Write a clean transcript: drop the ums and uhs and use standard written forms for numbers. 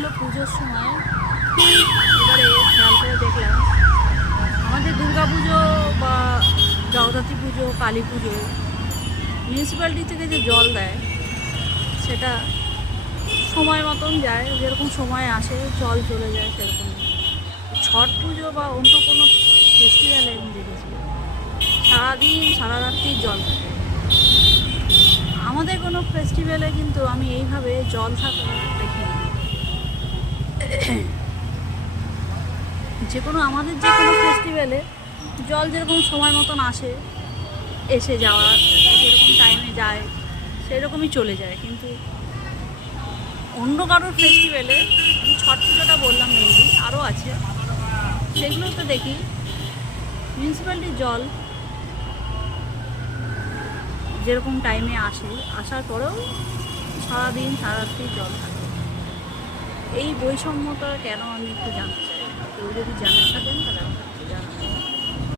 হলো পুজোর সময়। এবারে খেয়াল করে দেখলাম আমাদের দুর্গা পুজো বা জগদ্ধাত্রী পুজো, কালী পুজো মিউনিসিপ্যালিটি থেকে যে জল দেয় সেটা সময় মতন যায়, যেরকম সময় আসে জল চলে যায় সেরকম। ছট পুজো বা অন্য কোনো ফেস্টিভ্যালে আমি দেখেছি সারাদিন সারা রাত্রি জল থাকে। আমাদের কোনো ফেস্টিভ্যালে কিন্তু আমি এইভাবে জল থাকা দেখিনি। আমাদের যে কোনো ফেস্টিভ্যালে জল যেরকম সময় মতন আসে, এসে যাওয়ার যেরকম টাইমে যায় সেরকমই চলে যায়। কিন্তু অন্য কারোর ফেস্টিভ্যালে, ছট পুজোটা বললাম মেনলি, আরও আছে, সেগুলোতে দেখি মিউনিসিপ্যালিটির জল যেরকম টাইমে আসে, আসার পরেও সারাদিন সারারাত্রি জল থাকে। এই বৈষম্যটা কেন আমি একটু জানতে চাই, কেউ যদি জানে